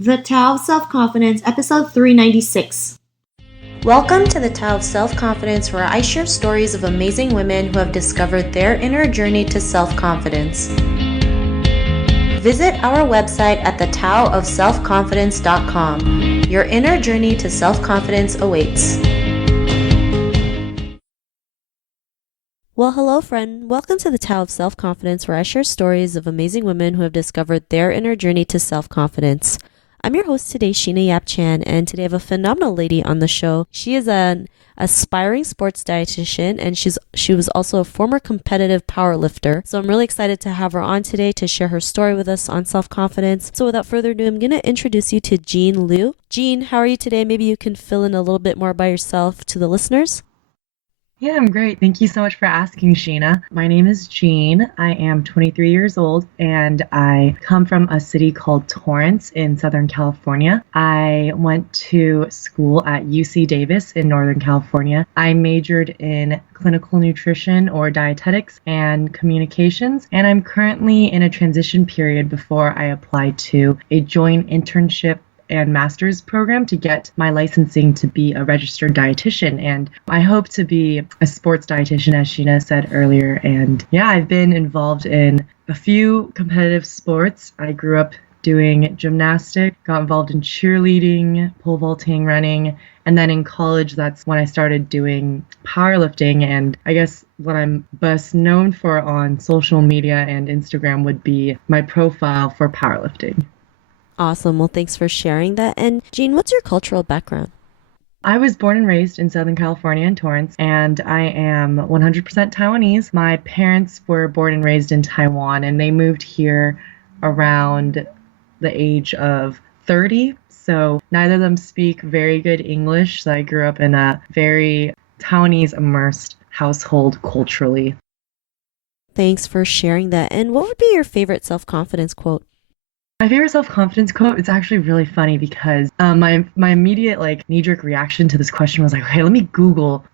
The Tao of Self-Confidence, episode 396. Welcome to the Tao of Self-Confidence, where I share stories of amazing women who have discovered their inner journey to self-confidence. Visit our website at thetaoofselfconfidence.com. Your inner journey to self-confidence awaits. Well, hello, friend. Welcome to the Tao of Self-Confidence, where I share stories of amazing women who have discovered their inner journey to self-confidence. I'm your host today, Sheena Yap Chan, and today I have a phenomenal lady on the show. She is an aspiring sports dietitian, and she was also a former competitive powerlifter. So I'm really excited to have her on today to share her story with us on self-confidence. So without further ado, I'm going to introduce you to Jean Liu. Jean, how are you today? Maybe you can fill in a little bit more by yourself to the listeners. Yeah, I'm great. Thank you so much for asking, Sheena. My name is Jean. I am 23 years old, and I come from a city called Torrance in Southern California. I went to school at UC Davis in Northern California. I majored in clinical nutrition or dietetics and communications, and I'm currently in a transition period before I apply to a joint internship and master's program to get my licensing to be a registered dietitian. And I hope to be a sports dietitian, as Sheena said earlier. And yeah, I've been involved in a few competitive sports. I grew up doing gymnastics, got involved in cheerleading, pole vaulting, running. And then in college, that's when I started doing powerlifting. And I guess what I'm best known for on social media and Instagram would be my profile for powerlifting. Awesome. Well, thanks for sharing that. And Jean, what's your cultural background? I was born and raised in Southern California in Torrance, and I am 100% Taiwanese. My parents were born and raised in Taiwan, and they moved here around the age of 30. So neither of them speak very good English. So I grew up in a very Taiwanese immersed household culturally. Thanks for sharing that. And what would be your favorite self-confidence quote? My favorite self-confidence quote, it's actually really funny because my immediate knee-jerk reaction to this question was hey, let me Google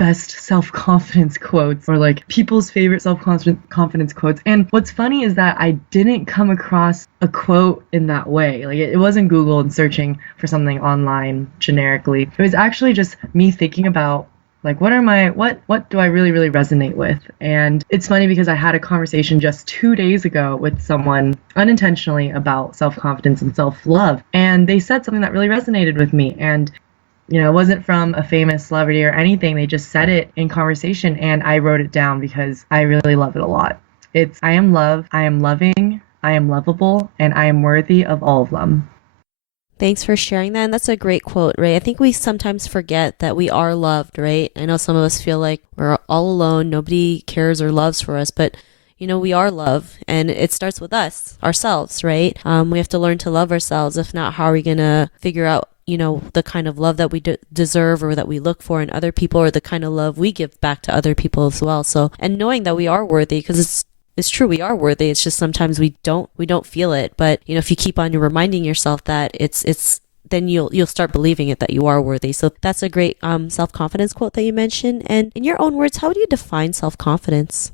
best self-confidence quotes or people's favorite self-confidence quotes. And what's funny is that I didn't come across a quote in that way. It wasn't Google and searching for something online generically. It was actually just me thinking about what do I really resonate with? And it's funny because I had a conversation just 2 days ago with someone unintentionally about self-confidence and self-love. And they said something that really resonated with me. And, it wasn't from a famous celebrity or anything. They just said it in conversation and I wrote it down because I really love it a lot. It's, I am love, I am loving, I am lovable, and I am worthy of all of them. Thanks for sharing that. And that's a great quote, right? I think we sometimes forget that we are loved, right? I know some of us feel like we're all alone. Nobody cares or loves for us, but we are love, and it starts with us, ourselves, right? We have to learn to love ourselves. If not, how are we going to figure out, the kind of love that we deserve or that we look for in other people, or the kind of love we give back to other people as well. So, and knowing that we are worthy, because it's true, we are worthy. It's just sometimes we don't feel it. But if you keep on reminding yourself that it's then you'll start believing it that you are worthy. So that's a great self-confidence quote that you mentioned. And in your own words, how do you define self-confidence?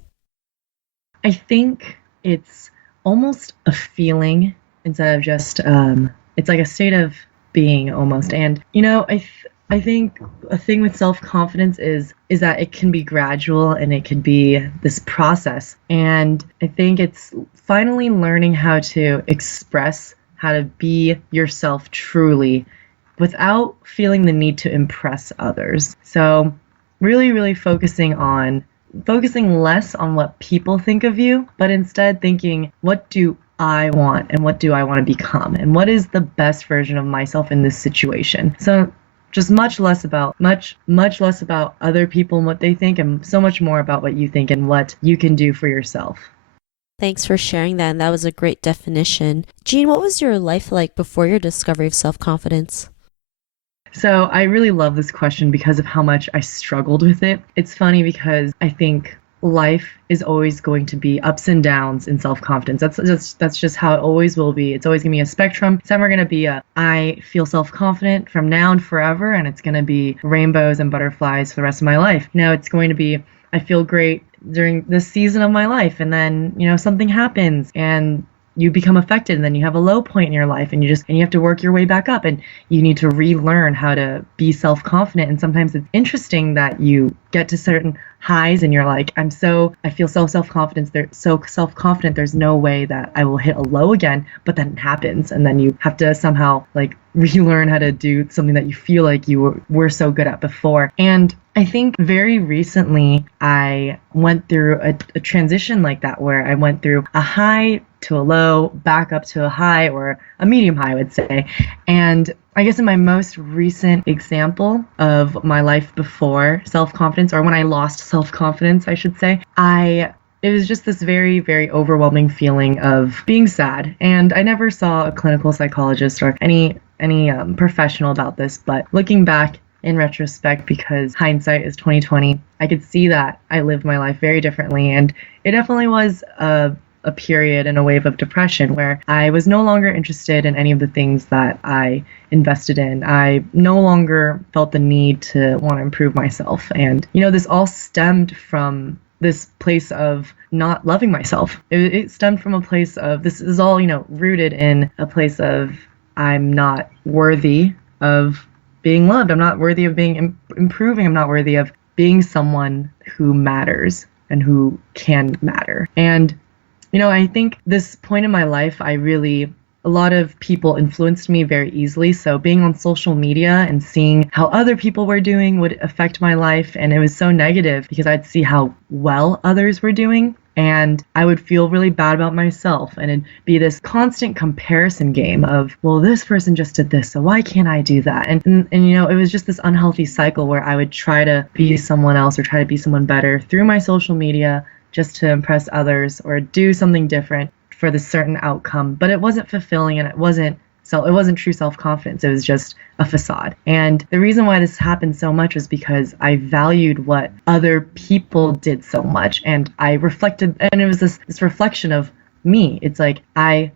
I think it's almost a feeling instead of just it's like a state of being almost. And I think a thing with self-confidence is that it can be gradual and it can be this process. And I think it's finally learning how to express how to be yourself truly without feeling the need to impress others. So really focusing less on what people think of you, but instead thinking, what do I want and what do I want to become? And what is the best version of myself in this situation? So just much less about other people and what they think, and so much more about what you think and what you can do for yourself. Thanks for sharing that, and that was a great definition. Jean, what was your life like before your discovery of self-confidence? So I really love this question because of how much I struggled with it. It's funny because I think life is always going to be ups and downs in self-confidence. That's just how it always will be. It's always going to be a spectrum. It's never going to be I feel self-confident from now and forever, and it's going to be rainbows and butterflies for the rest of my life. No, it's going to be I feel great during this season of my life, and then something happens and you become affected, and then you have a low point in your life, and you have to work your way back up, and you need to relearn how to be self-confident. And sometimes it's interesting that you get to certain highs and you're like, I feel so self-confident, there's no way that I will hit a low again. But then it happens, and then you have to somehow like relearn how to do something that you feel like you were so good at before. And I think very recently I went through a transition like that, where I went through a high to a low, back up to a high, or a medium high, I would say. And I guess in my most recent example of my life before self-confidence, or when I lost self-confidence, I should say, it was just this very, very overwhelming feeling of being sad. And I never saw a clinical psychologist or any professional about this, but looking back in retrospect, because hindsight is 2020, I could see that I lived my life very differently. And it definitely was a period and a wave of depression where I was no longer interested in any of the things that I invested in. I no longer felt the need to want to improve myself. And, this all stemmed from this place of not loving myself. It stemmed from a place of, this is all, rooted in a place of, I'm not worthy of being loved. I'm not worthy of being improving. I'm not worthy of being someone who matters and who can matter. And I think this point in my life, a lot of people influenced me very easily. So being on social media and seeing how other people were doing would affect my life. And it was so negative because I'd see how well others were doing. And I would feel really bad about myself. And it'd be this constant comparison game of, well, this person just did this, so why can't I do that? And it was just this unhealthy cycle where I would try to be someone else or try to be someone better through my social media, just to impress others or do something different for this certain outcome. But it wasn't fulfilling, and it wasn't true self-confidence. It was just a facade. And the reason why this happened so much was because I valued what other people did so much. And I reflected, and it was this reflection of me. It's like I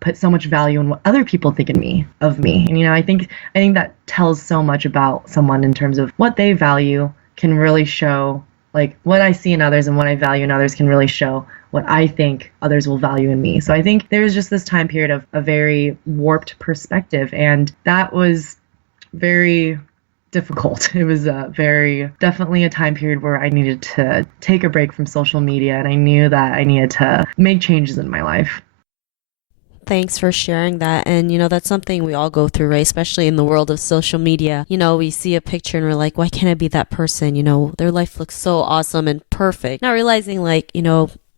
put so much value in what other people think of me. And I think that tells so much about someone in terms of what they value can really show. Like what I see in others and what I value in others can really show what I think others will value in me. So I think there was just this time period of a very warped perspective, and that was very difficult. It was definitely a time period where I needed to take a break from social media, and I knew that I needed to make changes in my life. Thanks for sharing that. And, that's something we all go through, right? Especially in the world of social media. We see a picture and we're like, why can't I be that person? Their life looks so awesome and perfect. Not realizing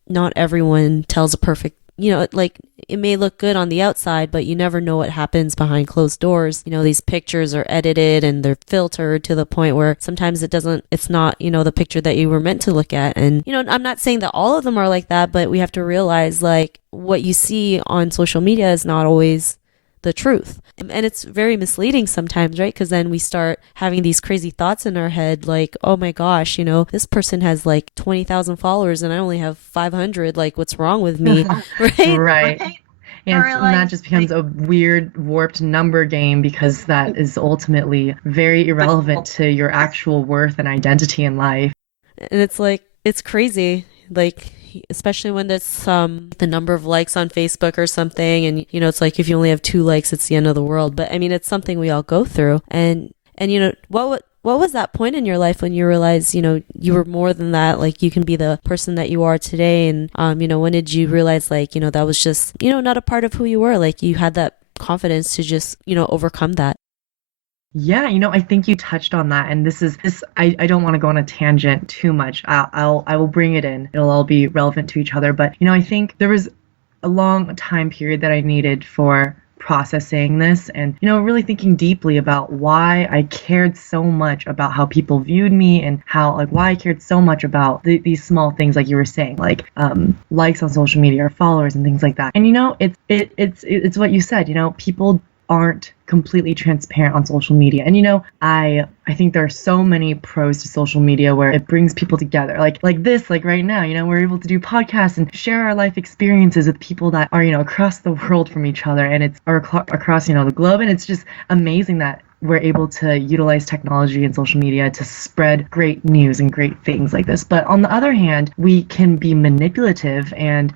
not everyone tells a perfect, it may look good on the outside, but you never know what happens behind closed doors. These pictures are edited and they're filtered to the point where sometimes it's not, the picture that you were meant to look at. And, I'm not saying that all of them are like that, but we have to realize what you see on social media is not always the truth. And it's very misleading sometimes, right? Because then we start having these crazy thoughts in our head like, oh my gosh, this person has 20,000 followers and I only have 500. What's wrong with me? Right? Right. And that just becomes a weird, warped number game, because that is ultimately very irrelevant to your actual worth and identity in life. And it's crazy. Especially when it's the number of likes on Facebook or something, and it's if you only have 2 likes, it's the end of the world. But I mean, it's something we all go through. And what was that point in your life when you realized you were more than that? You can be the person that you are today. And when did you realize that was just not a part of who you were? You had that confidence to just overcome that. Yeah, I think you touched on that, and I don't want to go on a tangent too much. I will bring it in. It'll all be relevant to each other. But, I think there was a long time period that I needed for processing this and, really thinking deeply about why I cared so much about how people viewed me, and how, why I cared so much about these small things, like you were saying, likes on social media or followers and things like that. And, it's what you said, people aren't completely transparent on social media. And I think there are so many pros to social media where it brings people together. Like this, right now, we're able to do podcasts and share our life experiences with people that are, across the world from each other, and it's across, the globe. And it's just amazing that we're able to utilize technology and social media to spread great news and great things like this. But on the other hand, we can be manipulative, and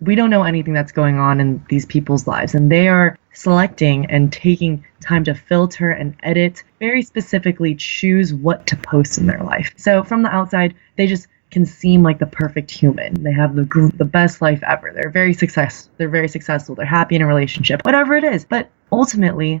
we don't know anything that's going on in these people's lives, and they are selecting and taking time to filter and edit, very specifically choose what to post in their life. So from the outside, they just can seem like the perfect human. They have the best life ever. They're very successful. They're happy in a relationship, whatever it is. But ultimately,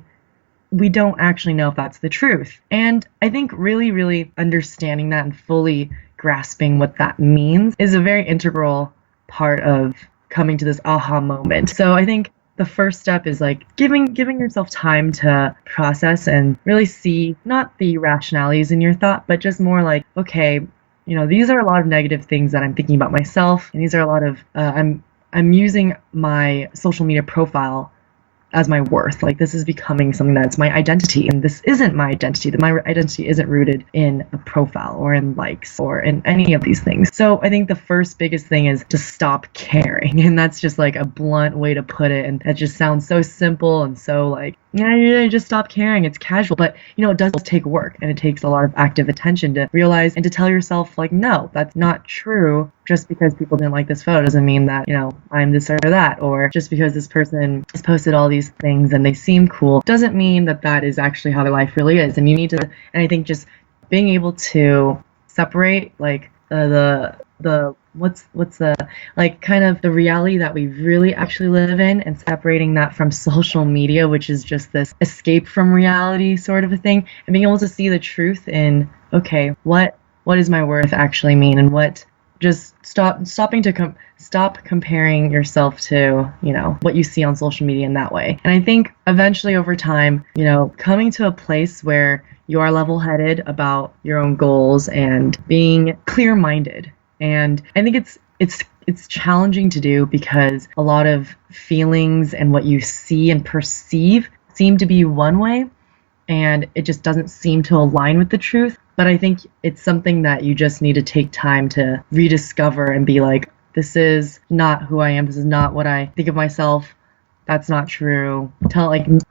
we don't actually know if that's the truth. And I think really, really understanding that and fully grasping what that means is a very integral part of coming to this aha moment. So I think the first step is like giving yourself time to process and really see not the rationalities in your thought, but just more like, okay, these are a lot of negative things that I'm thinking about myself, and these are a lot of I'm using my social media profile as my worth. Like, this is becoming something that's my identity, and this isn't my identity. That my identity isn't rooted in a profile or in likes or in any of these things. So I think the first biggest thing is to stop caring, and that's just like a blunt way to put it, and that just sounds so simple and so like, yeah, you just stop caring. It's casual, but it does take work, and it takes a lot of active attention to realize and to tell yourself like, no, that's not true. Just because people didn't like this photo doesn't mean that, I'm this or that, or just because this person has posted all these things and they seem cool doesn't mean that that is actually how their life really is. And you need to, and I think just being able to separate like what's the like kind of the reality that we really actually live in, and separating that from social media, which is just this escape from reality sort of a thing, and being able to see the truth in, okay, what does my worth actually mean, and what just stop comparing yourself to, what you see on social media in that way. And I think eventually over time, coming to a place where you are level-headed about your own goals and being clear-minded. And I think it's challenging to do because a lot of feelings and what you see and perceive seem to be one way, and it just doesn't seem to align with the truth. But I think it's something that you just need to take time to rediscover and be like, this is not who I am. This is not what I think of myself. That's not true.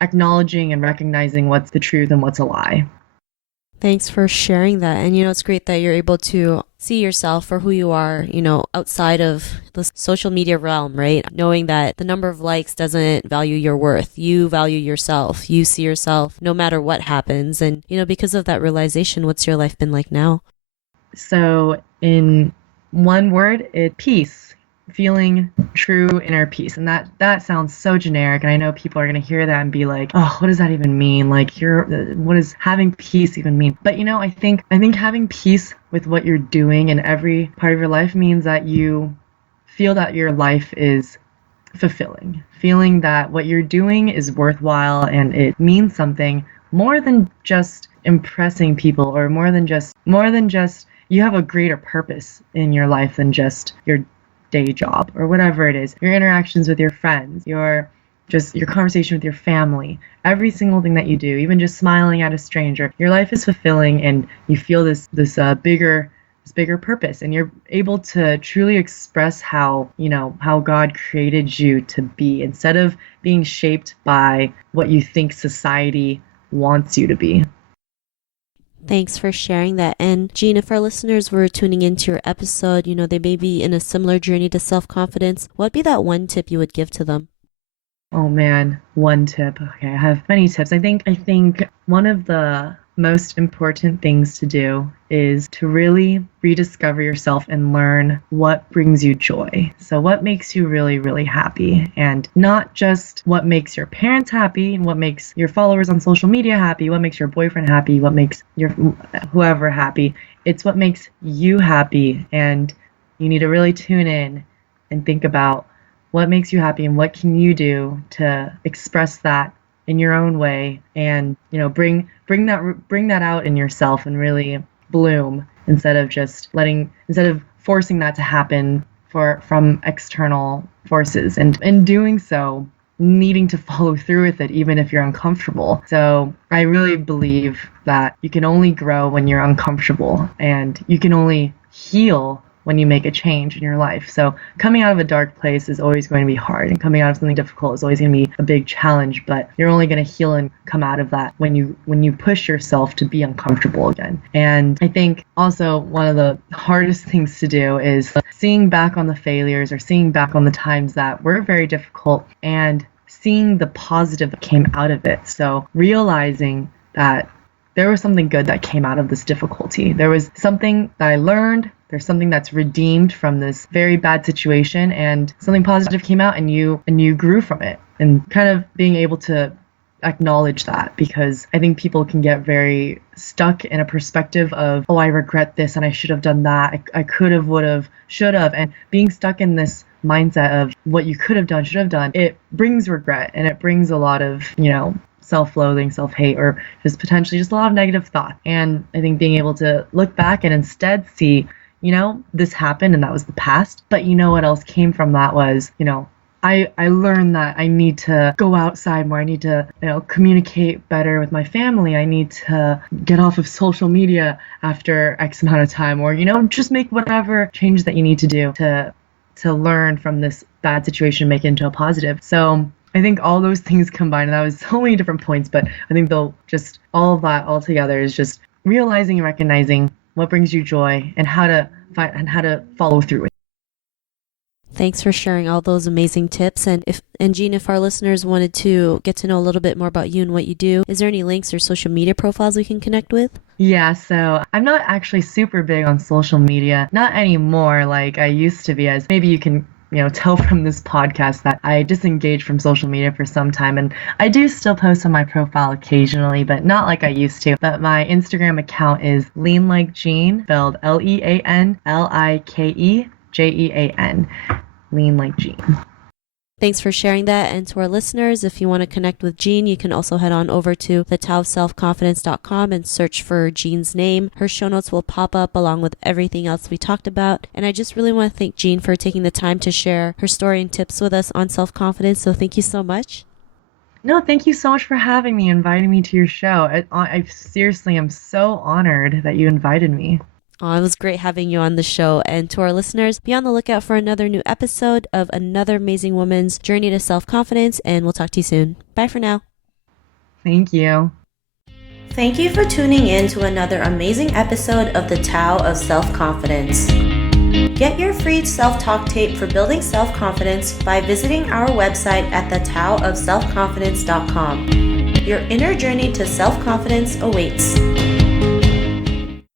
Acknowledging and recognizing what's the truth and what's a lie. Thanks for sharing that. And, it's great that you're able to see yourself for who you are, outside of the social media realm, right? Knowing that the number of likes doesn't value your worth. You value yourself. You see yourself no matter what happens. And, because of that realization, what's your life been like now? So in one word, it's peace. Feeling true inner peace. And that sounds so generic, and I know people are going to hear that and be like, oh, what does that even mean? Like, what does having peace even mean? But I think having peace with what you're doing in every part of your life means that you feel that your life is fulfilling, feeling that what you're doing is worthwhile and it means something more than just impressing people, or more than just you have a greater purpose in your life than just your day job or whatever it is, your interactions with your friends, your conversation with your family, every single thing that you do, even just smiling at a stranger, your life is fulfilling, and you feel this bigger purpose, and you're able to truly express how God created you to be, instead of being shaped by what you think society wants you to be. Thanks for sharing that. And Jean, if our listeners were tuning into your episode, they may be in a similar journey to self-confidence, what'd be that one tip you would give to them? Oh man, one tip. Okay, I have many tips. I think one of the most important things to do is to really rediscover yourself and learn what brings you joy. So what makes you really, really happy, and not just what makes your parents happy and what makes your followers on social media happy, what makes your boyfriend happy, what makes your whoever happy. It's what makes you happy, and you need to really tune in and think about what makes you happy and what can you do to express that in your own way, and bring that out in yourself and really bloom, instead of forcing that to happen from external forces, and in doing so needing to follow through with it even if you're uncomfortable. So I really believe that you can only grow when you're uncomfortable, and you can only heal when you make a change in your life. So coming out of a dark place is always going to be hard, and coming out of something difficult is always going to be a big challenge, but you're only going to heal and come out of that when you push yourself to be uncomfortable again. And I think also one of the hardest things to do is seeing back on the failures or seeing back on the times that were very difficult and seeing the positive that came out of it. So realizing that there was something good that came out of this difficulty. There was something that I learned. There's something that's redeemed from this very bad situation, and something positive came out, and you grew from it. And kind of being able to acknowledge that, because I think people can get very stuck in a perspective of, oh, I regret this and I should have done that. I could have, would have, should have. And being stuck in this mindset of what you could have done, should have done, it brings regret, and it brings a lot of, self-loathing, self-hate, or just potentially just a lot of negative thought. And I think being able to look back and instead see, this happened and that was the past, but what else came from that was, I learned that I need to go outside more. I need to, communicate better with my family. I need to get off of social media after X amount of time, or, just make whatever change that you need to do to learn from this bad situation and make it into a positive. So I think all those things combined, and that was so many different points, but I think they'll just, all of that all together is just realizing and recognizing what brings you joy and how to find and how to follow through with it. Thanks for sharing all those amazing tips. And Jean, if our listeners wanted to get to know a little bit more about you and what you do, is there any links or social media profiles we can connect with? Yeah, so I'm not actually super big on social media, not anymore like I used to be, as maybe you can tell from this podcast that I disengaged from social media for some time, and I do still post on my profile occasionally, but not like I used to. But my Instagram account is Lean Like Jean, spelled LeanLikeJean. Lean Like Jean. Thanks for sharing that. And to our listeners, if you want to connect with Jean, you can also head on over to thetaoofselfconfidence.com and search for Jean's name. Her show notes will pop up along with everything else we talked about. And I just really want to thank Jean for taking the time to share her story and tips with us on self-confidence. So thank you so much. No, thank you so much for having me, inviting me to your show. I seriously am so honored that you invited me. Oh, it was great having you on the show. And to our listeners, be on the lookout for another new episode of another amazing woman's journey to self-confidence, and we'll talk to you soon. Bye for now. Thank you. Thank you for tuning in to another amazing episode of the Tao of Self-Confidence. Get your free self-talk tape for building self-confidence by visiting our website at thetaoofselfconfidence.com. Your inner journey to self-confidence awaits.